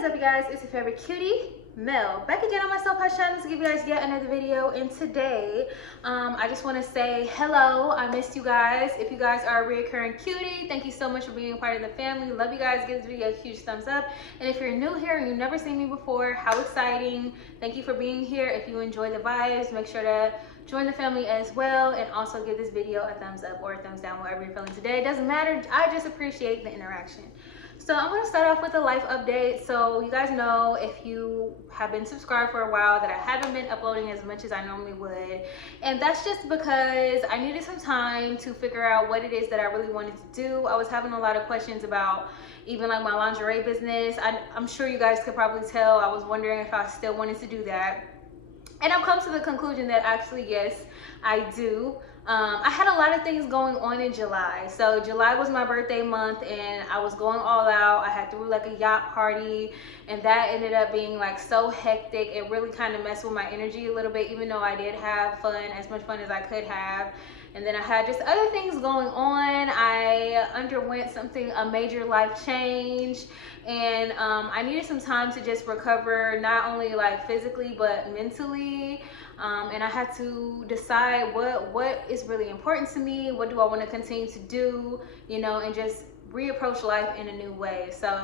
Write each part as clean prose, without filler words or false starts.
What is up, you guys? It's your favorite cutie, Mel, back again on my Soul Pie channel to give you guys yet another video. And today I just want to say hello. I missed you guys. If you guys are a reoccurring cutie, thank you so much for being a part of the family. Love you guys. Give this video a huge thumbs up. And if you're new here and you've never seen me before, how exciting. Thank you for being here. If you enjoy the vibes, make sure to join the family as well, and also give this video a thumbs up or a thumbs down, whatever you're feeling today. It doesn't matter. I just appreciate the interaction. So I'm going to start off with a life update. So you guys know, if you have been subscribed for a while, that I haven't been uploading as much as I normally would. And that's just because I needed some time to figure out what it is that I really wanted to do. I was having a lot of questions about even like my lingerie business. I'm sure you guys could probably tell. I was wondering if I still wanted to do that. And I've come to the conclusion that actually, yes, I do. I had a lot of things going on in July. So July was my birthday month and I was going all out. I had threw like a yacht party, and that ended up being like so hectic. It really kind of messed with my energy a little bit, even though I did have fun, as much fun as I could have. And then I had just other things going on. I underwent a major life change, and I needed some time to just recover, not only like physically but mentally. And I had to decide what is really important to me, what do I want to continue to do, you know, and just reapproach life in a new way. So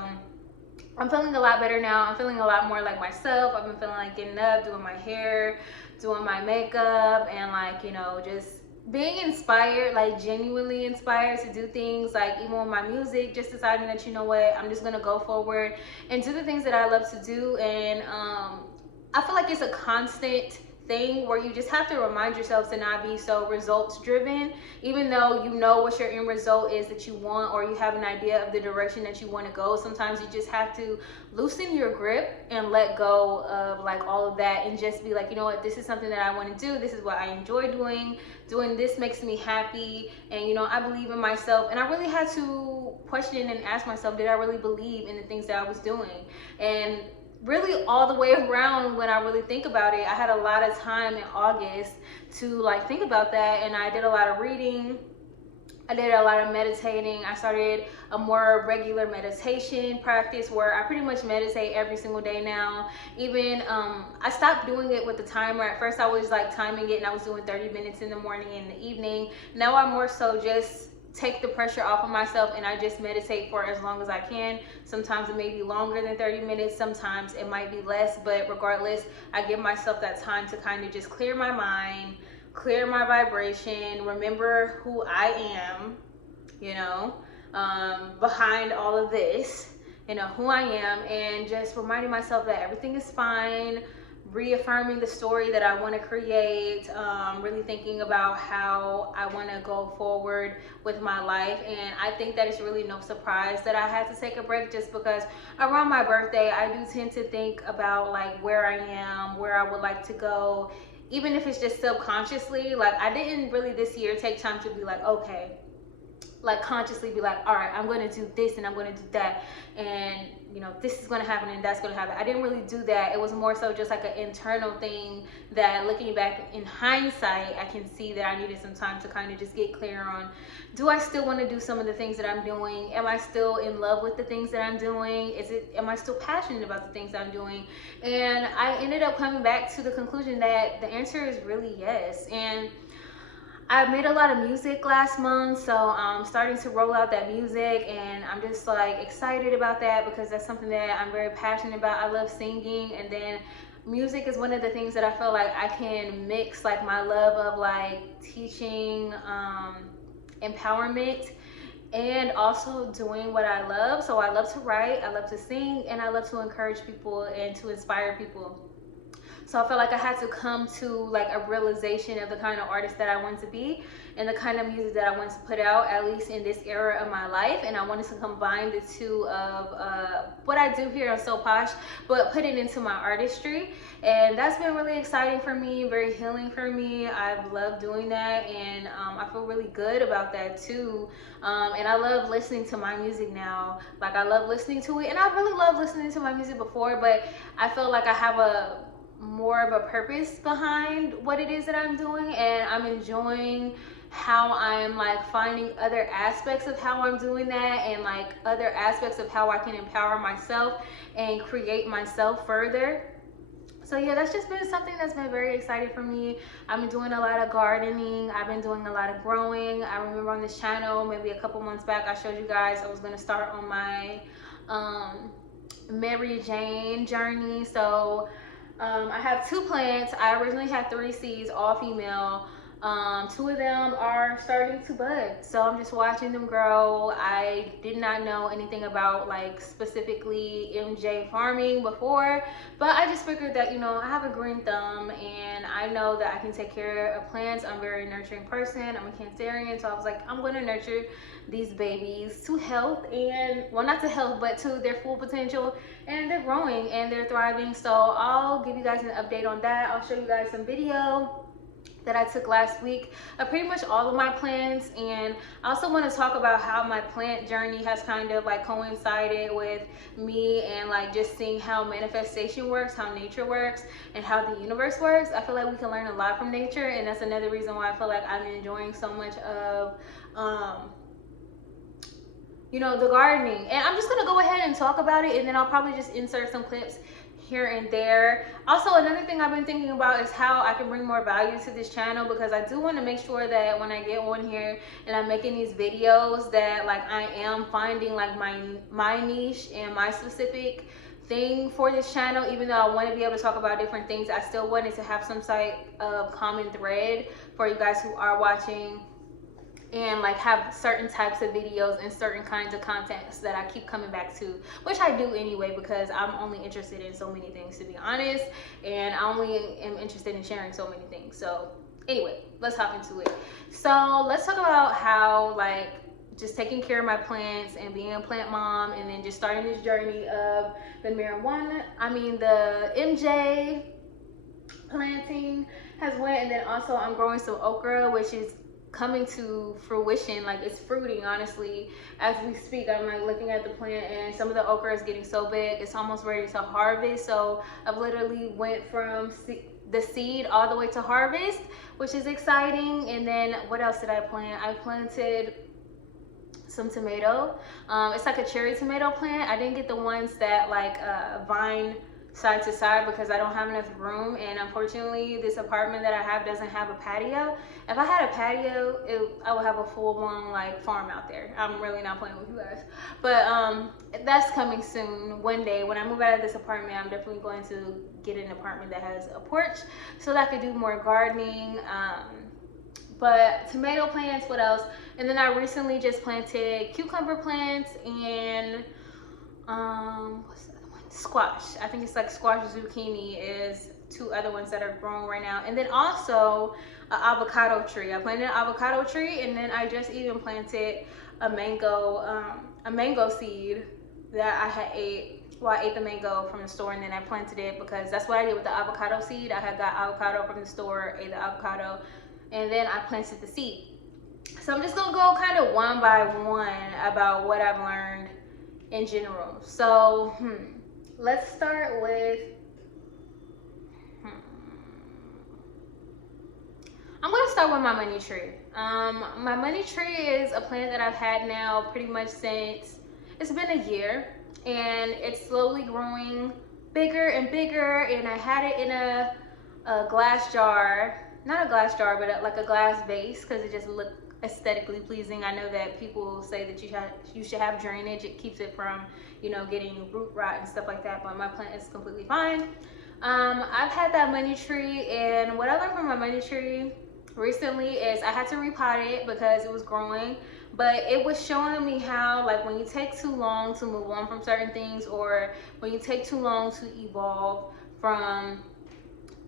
I'm feeling a lot better now. I'm feeling a lot more like myself. I've been feeling like getting up, doing my hair, doing my makeup, and like, you know, just being inspired, like genuinely inspired to do things, like even with my music, just deciding that, you know what, I'm just gonna go forward and do the things that I love to do. And I feel like it's a constant thing where you just have to remind yourself to not be so results driven, even though you know what your end result is that you want, or you have an idea of the direction that you want to go. Sometimes you just have to loosen your grip and let go of like all of that, and just be like, you know what, this is something that I want to do. This is what I enjoy doing this makes me happy, and you know, I believe in myself. And I really had to question and ask myself, did I really believe in the things that I was doing? And really all the way around, when I really think about it, I had a lot of time in August to like think about that. And I did a lot of reading, I did a lot of meditating. I started a more regular meditation practice where I pretty much meditate every single day now. Even I stopped doing it with the timer. At first I was like timing it, and I was doing 30 minutes in the morning and in the evening. Now I more so just take the pressure off of myself, and I just meditate for as long as I can. Sometimes it may be longer than 30 minutes, sometimes it might be less, but regardless, I give myself that time to kind of just clear my mind, clear my vibration, remember who I am, you know, behind all of this, you know, who I am, and just reminding myself that everything is fine, reaffirming the story that I want to create, really thinking about how I want to go forward with my life. And I think that it's really no surprise that I had to take a break, just because around my birthday I do tend to think about like where I am, where I would like to go, even if it's just subconsciously. Like I didn't really this year take time to be like, okay, like consciously be like, all right, I'm going to do this and I'm going to do that, and you know, this is going to happen and that's going to happen. I didn't really do that. It was more so just like an internal thing that, looking back in hindsight, I can see that I needed some time to kind of just get clear on, do I still want to do some of the things that I'm doing? Am I still in love with the things that I'm doing? Am I still passionate about the things I'm doing? And I ended up coming back to the conclusion that the answer is really yes. And I made a lot of music last month, so I'm starting to roll out that music, and I'm just like excited about that because that's something that I'm very passionate about. I love singing, and then music is one of the things that I feel like I can mix like my love of like teaching, empowerment, and also doing what I love. So I love to write, I love to sing, and I love to encourage people and to inspire people. So I felt like I had to come to like a realization of the kind of artist that I wanted to be, and the kind of music that I wanted to put out, at least in this era of my life. And I wanted to combine the two of what I do here on So Posh, but put it into my artistry. And that's been really exciting for me, very healing for me. I've loved doing that, and I feel really good about that too. And I love listening to my music now. Like I love listening to it, and I really loved listening to my music before, but I feel like I have more of a purpose behind what it is that I'm doing, and I'm enjoying how I'm like finding other aspects of how I'm doing that, and like other aspects of how I can empower myself and create myself further. So yeah, that's just been something that's been very exciting for me. I've been doing a lot of gardening. I've been doing a lot of growing. I remember on this channel, maybe a couple months back, I showed you guys I was going to start on my Mary Jane journey. So I have 2 plants. I originally had 3 seeds, all female. 2 of them are starting to bud, so I'm just watching them grow. I did not know anything about like specifically MJ farming before, but I just figured that, you know, I have a green thumb and I know that I can take care of plants. I'm a very nurturing person. I'm a Cancerian, so I was like, I'm going to nurture these babies to health, and well, not to health, but to their full potential, and they're growing and they're thriving. So I'll give you guys an update on that. I'll show you guys some video that I took last week of pretty much all of my plants, and I also want to talk about how my plant journey has kind of like coincided with me, and like just seeing how manifestation works, how nature works, and how the universe works. I feel like we can learn a lot from nature, and that's another reason why I feel like I'm enjoying so much of you know, the gardening. And I'm just gonna go ahead and talk about it, and then I'll probably just insert some clips here and there. Also, another thing I've been thinking about is how I can bring more value to this channel, because I do want to make sure that when I get on here and I'm making these videos that like I am finding like my niche and my specific thing for this channel. Even though I want to be able to talk about different things, I still wanted to have some type of common thread for you guys who are watching, and like have certain types of videos and certain kinds of contents that I keep coming back to, which I do anyway, because I'm only interested in so many things, to be honest, and I only am interested in sharing so many things. So anyway, let's hop into it. So let's talk about how like just taking care of my plants and being a plant mom, and then just starting this journey of the the MJ planting has went, and then also I'm growing some okra, which is coming to fruition. Like, it's fruiting, honestly, as we speak. I'm like looking at the plant, and some of the okra is getting so big it's almost ready to harvest. So I've literally went from the seed all the way to harvest, which is exciting. And then what else did I plant? I planted some tomato. It's like a cherry tomato plant. I didn't get the ones that like vine side to side because I don't have enough room, and unfortunately this apartment that I have doesn't have a patio. If I had a patio, I would have a full-blown like farm out there. I'm really not playing with you guys, but that's coming soon. One day when I move out of this apartment, I'm definitely going to get an apartment that has a porch so that I could do more gardening. But tomato plants, what else? And then I recently just planted cucumber plants and what's that one? Squash. I think it's like squash zucchini is 2 other ones that are growing right now. And then also an avocado tree. I planted an avocado tree, and then I just even planted a mango seed that I had ate. Well, I ate the mango from the store, and then I planted it because that's what I did with the avocado seed. I had got avocado from the store, ate the avocado, and then I planted the seed. So I'm just gonna go kind of one by one about what I've learned in general. So let's start with I'm gonna start with my money tree. My money tree is a plant that I've had now pretty much since it's been a year, and it's slowly growing bigger and bigger. And I had it in a glass jar, not a glass jar, but like a glass vase, because it just looked aesthetically pleasing. I know that people say that you should have drainage. It keeps it from, you know, getting root rot and stuff like that, but my plant is completely fine. I've had that money tree, and what I learned from my money tree recently is I had to repot it because it was growing, but it was showing me how, like, when you take too long to move on from certain things, or when you take too long to evolve from,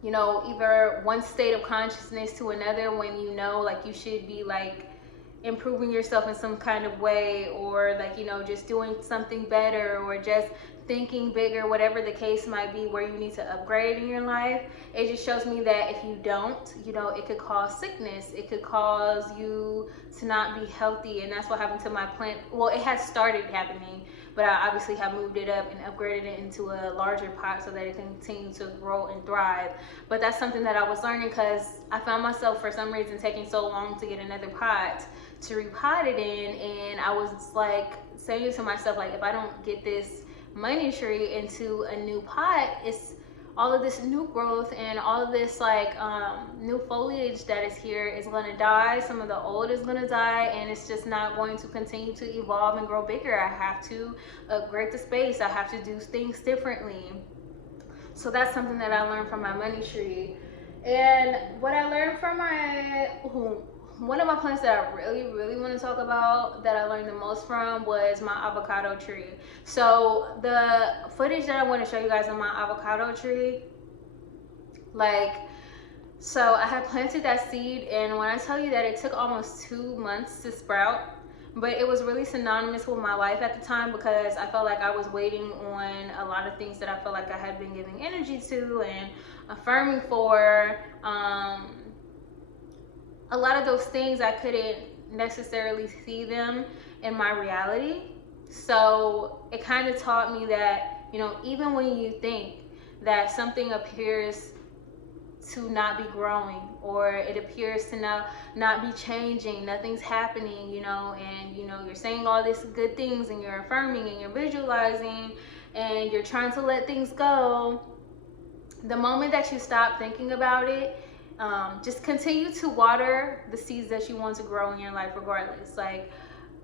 you know, either one state of consciousness to another, when you know, like, you should be like improving yourself in some kind of way, or like, you know, just doing something better, or just thinking bigger, whatever the case might be, where you need to upgrade in your life. It just shows me that if you don't, you know, it could cause sickness. It could cause you to not be healthy, and that's what happened to my plant. Well, it has started happening, but I obviously have moved it up and upgraded it into a larger pot so that it can continue to grow and thrive. But that's something that I was learning, because I found myself for some reason taking so long to get another pot to repot it in, and I was like saying to myself, like, if I don't get this money tree into a new pot, it's all of this new growth and all of this like new foliage that is here is going to die. Some of the old is going to die, and it's just not going to continue to evolve and grow bigger. I have to upgrade the space. I have to do things differently. So that's something that I learned from my money tree. And what I learned from one of my plants that I really want to talk about, that I learned the most from, was my avocado tree. So the footage that I want to show you guys on my avocado tree, like, so I had planted that seed, and when I tell you that it took almost 2 months to sprout, but it was really synonymous with my life at the time, because I felt like I was waiting on a lot of things that I felt like I had been giving energy to and affirming for. A lot of those things I couldn't necessarily see them in my reality. So it kind of taught me that, you know, even when you think that something appears to not be growing, or it appears to not be changing, nothing's happening, you know, and you know, you're saying all these good things and you're affirming and you're visualizing and you're trying to let things go, the moment that you stop thinking about it, just continue to water the seeds that you want to grow in your life regardless. Like,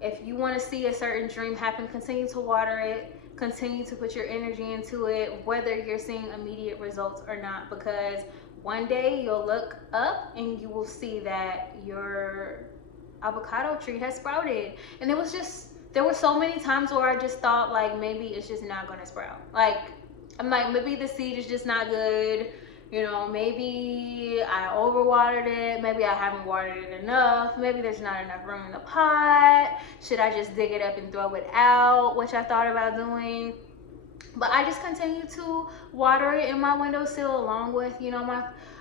if you want to see a certain dream happen, continue to water it, continue to put your energy into it, whether you're seeing immediate results or not, because one day you'll look up and you will see that your avocado tree has sprouted. And there were so many times where I just thought, like, maybe it's just not going to sprout. Like, I'm like, maybe the seed is just not good. You know, maybe I overwatered it. Maybe I haven't watered it enough. Maybe there's not enough room in the pot. Should I just dig it up and throw it out, which I thought about doing. But I just continue to water it in my windowsill, along with, you know,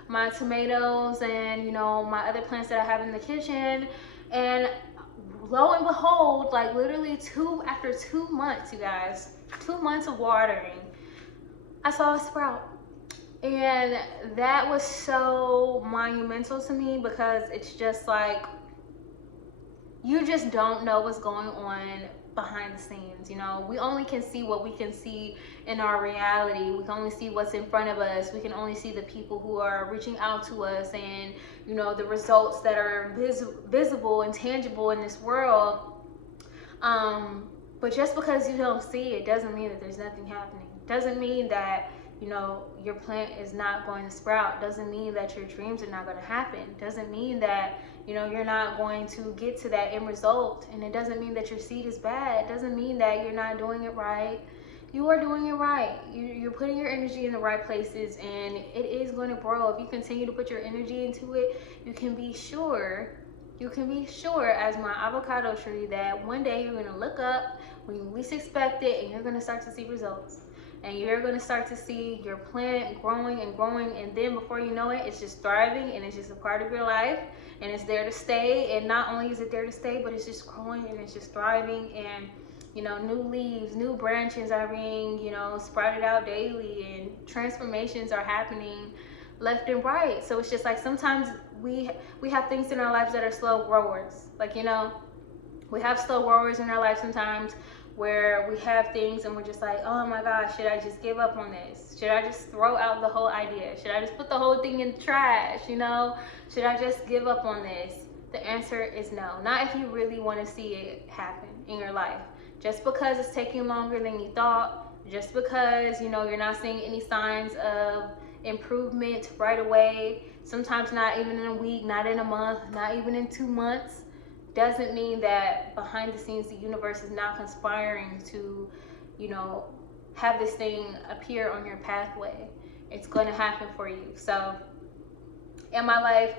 my tomatoes and, you know, my other plants that I have in the kitchen. And lo and behold, like literally after 2 months, you guys, 2 months of watering, I saw a sprout. And that was so monumental to me, because it's just like, you just don't know what's going on behind the scenes. You know, we only can see what we can see in our reality. We can only see what's in front of us. We can only see the people who are reaching out to us, and, you know, the results that are visible and tangible in this world. But just because you don't see it doesn't mean that there's nothing happening. Doesn't mean that, you know, your plant is not going to sprout. Doesn't mean that your dreams are not going to happen. Doesn't mean that, you know, you're not going to get to that end result. And it doesn't mean that your seed is bad. It doesn't mean that you're not doing it right. You are doing it right. You're putting your energy in the right places, and it is going to grow. If you continue to put your energy into it, you can be sure, as my avocado tree, that one day you're going to look up when you least expect it, and you're going to start to see results. And you're going to start to see your plant growing and growing, and then before you know it, it's just thriving, and it's just a part of your life, and it's there to stay. And not only is it there to stay, but it's just growing and it's just thriving, and, you know, new leaves, new branches are being, you know, sprouted out daily, and transformations are happening left and right. So it's just like, sometimes we have things in our lives that are slow growers. Like, you know, we have slow growers in our life sometimes, where we have things and we're just like, oh my gosh, should I just give up on this? Should I just throw out the whole idea? Should I just put the whole thing in the trash? You know, should I just give up on this? The answer is no. Not if you really want to see it happen in your life. Just because it's taking longer than you thought, just because, you know, you're not seeing any signs of improvement right away, sometimes not even in a week, not in a month, not even in 2 months, doesn't mean that behind the scenes the universe is not conspiring to, you know, have this thing appear on your pathway. It's going to happen for you. So in my life,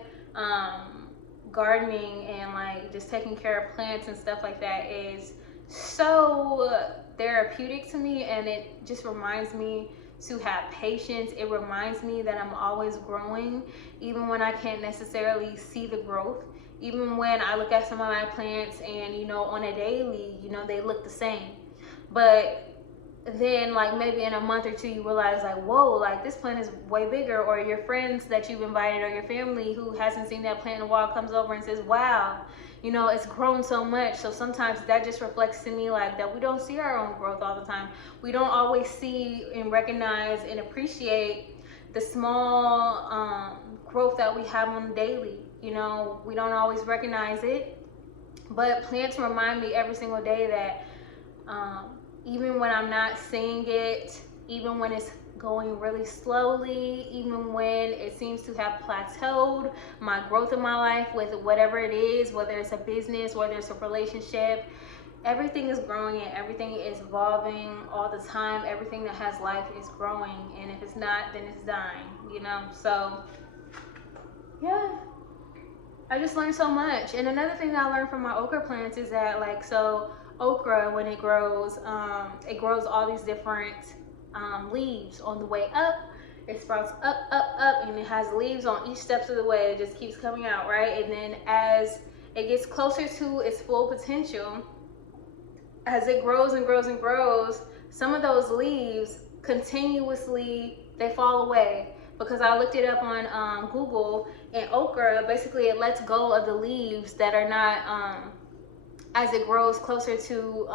gardening and like just taking care of plants and stuff like that is so therapeutic to me, and it just reminds me to have patience. It reminds me that I'm always growing, even when I can't necessarily see the growth. Even when I look at some of my plants and, you know, on a daily, you know, they look the same. but then like maybe in a month or two you realize like, whoa, like this plant is way bigger. Or your friends that you've invited or your family who hasn't seen that plant in a while comes over and says, wow, you know, it's grown so much. So sometimes that just reflects to me like that we don't see our own growth all the time. We don't always see and recognize and appreciate the small growth that we have on the daily. You know, we don't always recognize it, but plants remind me every single day that even when I'm not seeing it, even when it's going really slowly, even when it seems to have plateaued, my growth in my life with whatever it is, whether it's a business, whether it's a relationship, everything is growing and everything is evolving all the time. Everything that has life is growing, and if it's not, then it's dying, you know? So yeah, I just learned so much. And another thing that I learned from my okra plants is that, like, so okra, when it grows all these different leaves on the way up. It sprouts up, and it has leaves on each steps of the way. It just keeps coming out, right? And then as it gets closer to its full potential, as it grows and grows and grows, some of those leaves continuously, they fall away. Because I looked it up on Google, and okra, basically it lets go of the leaves that are not, as it grows closer to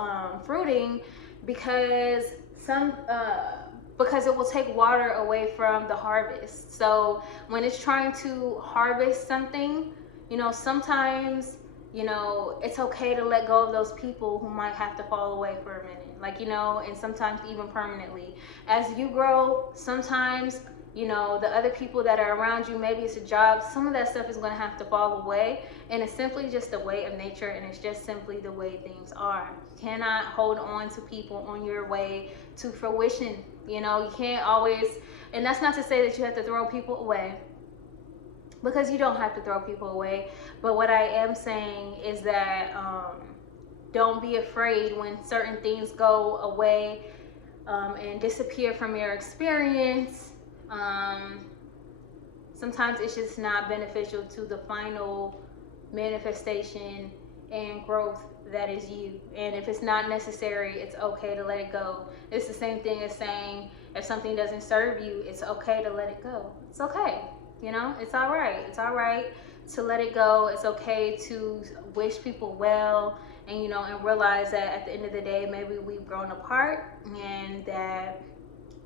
fruiting, because it will take water away from the harvest. So when it's trying to harvest something, you know, sometimes, you know, it's okay to let go of those people who might have to fall away for a minute, like, you know, and sometimes even permanently. As you grow, sometimes, you know, the other people that are around you, maybe it's a job, some of that stuff is going to have to fall away, and it's simply just the way of nature, and it's just simply the way things are. You cannot hold on to people on your way to fruition. You know, you can't always, and that's not to say that you have to throw people away, because you don't have to throw people away. But what I am saying is that don't be afraid when certain things go away and disappear from your experience. Sometimes it's just not beneficial to the final manifestation and growth that is you. And if it's not necessary, it's okay to let it go. It's the same thing as saying if something doesn't serve you, it's okay to let it go. It's okay, you know, it's all right. It's all right to let it go. It's okay to wish people well, and, you know, and realize that at the end of the day, maybe we've grown apart and that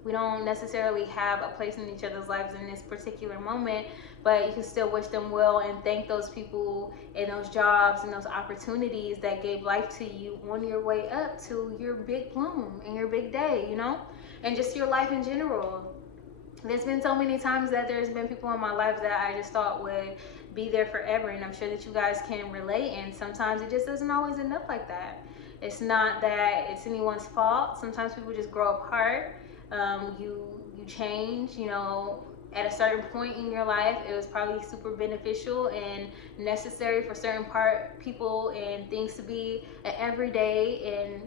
we don't necessarily have a place in each other's lives in this particular moment, but you can still wish them well and thank those people and those jobs and those opportunities that gave life to you on your way up to your big bloom and your big day, you know, and just your life in general. There's been so many times that there's been people in my life that I just thought would be there forever, and I'm sure that you guys can relate, and sometimes it just doesn't always end up like that. It's not that it's anyone's fault. Sometimes people just grow apart. You change, you know. At a certain point in your life, it was probably super beneficial and necessary for certain people and things to be an everyday and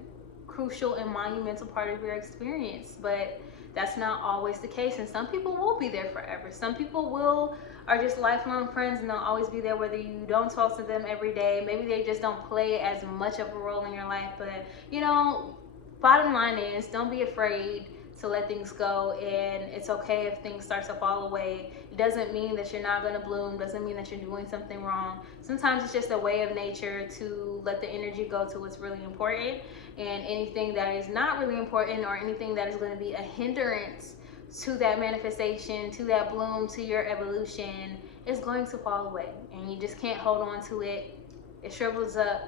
crucial and monumental part of your experience. But that's not always the case, and some people will be there forever. Some people are just lifelong friends, and they'll always be there whether you don't talk to them every day. Maybe they just don't play as much of a role in your life. But, you know, bottom line is, don't be afraid to let things go, and it's okay if things start to fall away. It doesn't mean that you're not going to bloom, doesn't mean that you're doing something wrong. Sometimes it's just a way of nature to let the energy go to what's really important, and anything that is not really important or anything that is going to be a hindrance to that manifestation, to that bloom, to your evolution, is going to fall away, and you just can't hold on to it. It shrivels up,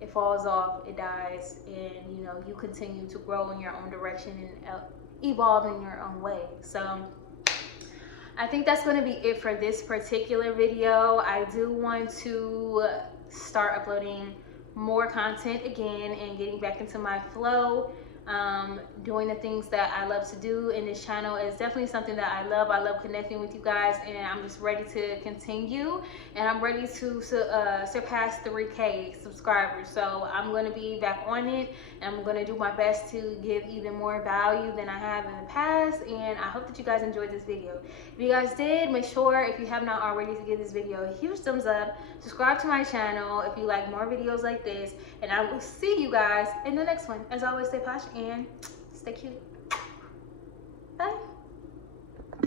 it falls off, it dies, and, you know, you continue to grow in your own direction and evolve in your own way. So I think that's going to be it for this particular video. I do want to start uploading more content again and getting back into my flow. doing the things that I love to do. And this channel is definitely something that I love. I love connecting with you guys, and I'm just ready to continue, and I'm ready to surpass 3K subscribers. So I'm going to be back on it, and I'm going to do my best to give even more value than I have in the past. And I hope that you guys enjoyed this video. If you guys did, make sure, if you have not already, to give this video a huge thumbs up. Subscribe to my channel if you like more videos like this, and I will see you guys in the next one. As always, stay posh and stay cute.